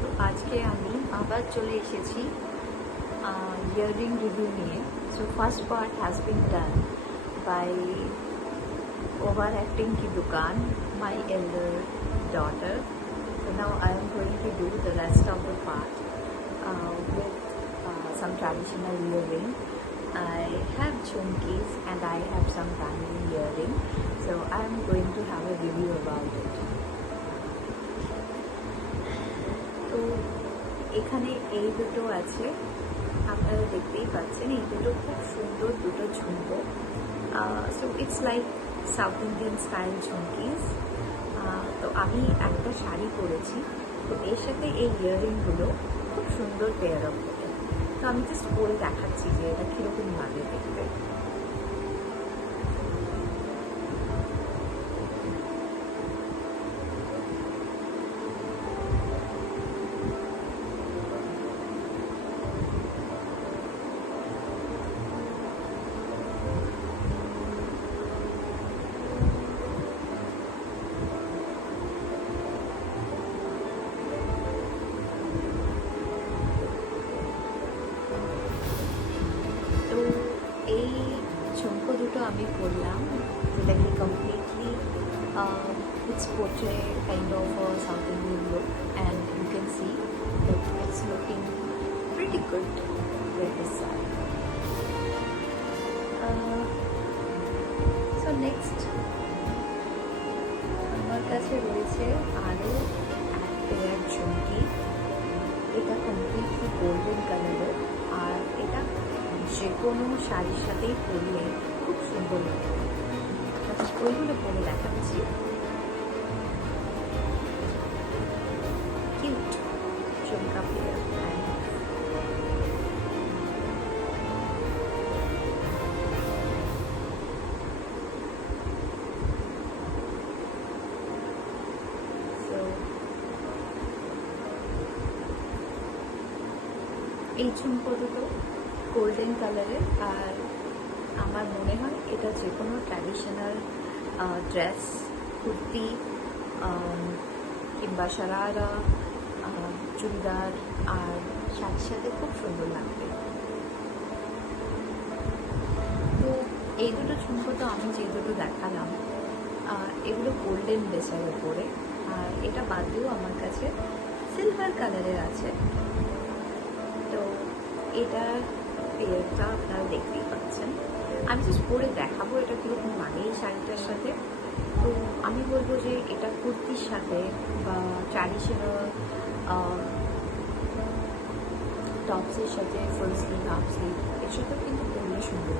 তো আজকে আমি আবার চলে এসেছি ইয়ারিং রিভিউ নিয়ে so first part has been done by over acting কি দোকান my এল্ডার daughter so now I am going to do the rest of the part uh, with uh, some traditional earring I have chumkis and I have some bangly earring so I am going to have a review about it এখানে এই দুটো আছে। আপনারা দেখতেই পাচ্ছেন, এই দুটো খুব সুন্দর দুটো ঝুমকো so it's like south Indian style ঝুমকিস। তো আমি একটা শাড়ি পরেছি। তো এর সাথে এই ইয়াররিংগুলো খুব সুন্দর পেয়ার হবে তো আমি জাস্ট পরে দেখাচ্ছি যে এটা কীরকম লাগে দেখতে। এই ঝুমকো দুটো আমি পরলাম যেটাকে completely it's portray kind of south Indian look and you can see that it's looking pretty good so next আমার কাছে রয়েছে আরও এক পেয়ার ঝুমকি এটা কমপ্লিটলি গোল্ডেন কালারের যে কোনো শাড়ির সাথেই পরলে খুব সুন্দর লাগে। আচ্ছা, ওইগুলো পরে দেখাচ্ছি। কিউট চমকা এই ঝুমকো দুটো গোল্ডেন কালারের আর আমার মনে হয় এটা যে কোনো ট্র্যাডিশনাল ড্রেস কুর্তি কিংবা সারারা চুড়িদার, আর সাথে সাথে খুব সুন্দর লাগবে। তো এই দুটো ঝুমকো তো আমি যে দুটো দেখালাম এগুলো গোল্ডেন বেসের ওপরে আর এটা বাদ দিয়েও আমার কাছে সিলভার কালারের আছে। তো এটার পেয়ারটা আপনারা দেখতেই পাচ্ছেন। আমি জাস্ট পরে দেখাবো এটা কীরকম লাগে এই শাড়িটার সাথে। তো আমি বলব যে এটা কুর্তির সাথে বা ট্র্যাডিশনাল টপসের সাথে ফুল স্লিভ হাফ স্লিভ এর সাথেও কিন্তু পরলে সুন্দর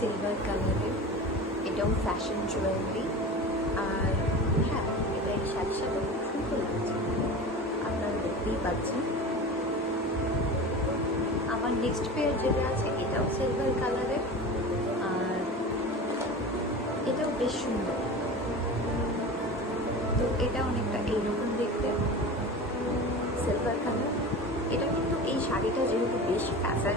সিলভার কালারের এটাও ফ্যাশন জুয়েলারি আর হ্যাঁ এটা এই শাড়ির সাথে খুব সুন্দর লাগছে আপনারা দেখতেই পাচ্ছেন আমার নেক্সট পেয়ার যেটা আছে এটাও সিলভার কালারের আর এটাও বেশ সুন্দর তো এটা অনেকটা এইরকম দেখতে। সিলভার কালার এটা কিন্তু এই শাড়িটা যেহেতু বেশ ফ্যাশন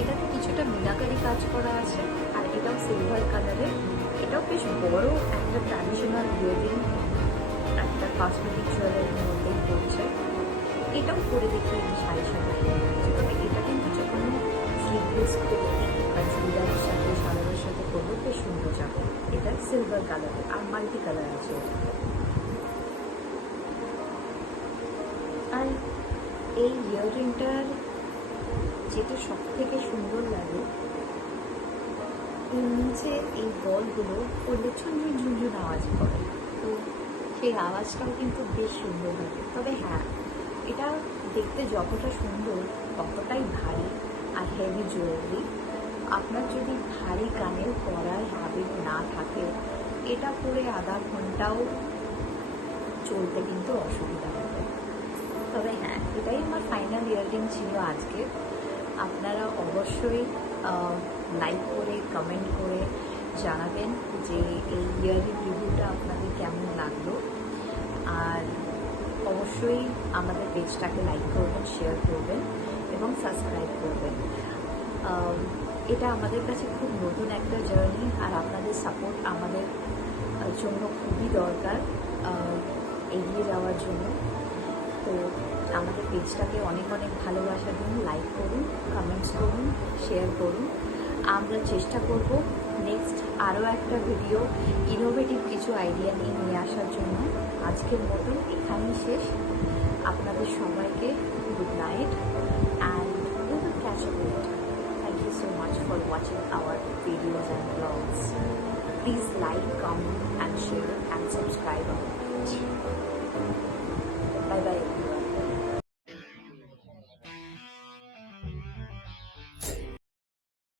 এটাতে কিছুটা মিনাকারি কাজ করা আছে, আর এটাও সিলভার কালারের এটাও বেশ বড় একটা ট্র্যাডিশনাল ইয়েরিং একটা কসমেটিক জুয়েলারির মধ্যেই পড়ছে। এটাও পরে দেখি আমি সাথে তবে এটা কিন্তু যখন কোনো স্লিভলেস কুর্তি বা চুড়িদারের সাথে সালোয়ারের সাথে পরলেও বেশ সুন্দর যাবে। এটা সিলভার কালারের আর মাল্টি কালার আছে। আর এই ইয়াররিংটার যেটা সব থেকে সুন্দর লাগে নিচে এই বলগুলো পড়লে ঝুনঝুন ঝুনঝুন আওয়াজ করে। তো সেই আওয়াজটাও কিন্তু বেশ সুন্দর লাগে। তবে হ্যাঁ এটা দেখতে যতটা সুন্দর, ততটাই ভারী আর হেভি জুয়েলারি আপনার যদি ভারী কানের পরার হ্যাবিট না থাকে, এটা পরে আধা ঘন্টাও চলতে কিন্তু অসুবিধা হবে। তবে হ্যাঁ এটাই আমার ফাইনাল ইয়াররিং ছিল আজকে। আপনারা অবশ্যই লাইক করে কমেন্ট করে জানাবেন যে এই ইয়াররিং রিভিউটা আপনাদের কেমন লাগল। আর অবশ্যই আমাদের পেজটাকে লাইক করবেন শেয়ার করবেন এবং সাবস্ক্রাইব করবেন। এটা আমাদের কাছে খুব নতুন একটা জার্নি আর আপনাদের সাপোর্ট আমাদের জন্য খুবই দরকার এগিয়ে যাওয়ার জন্য। আমাদের পেজটাকে অনেক অনেক ভালোবাসা দিন লাইক করুন কমেন্টস করুন শেয়ার করুন। আমরা চেষ্টা করব নেক্সট আরও একটা ভিডিও ইনোভেটিভ কিছু আইডিয়া নিয়ে নিয়ে আসার জন্য। আজকের মতন এখানেই শেষ। আপনাদের সবাইকে good night and we will catch thank you so much for watching our videos and blogs please like comment and share and subscribe our page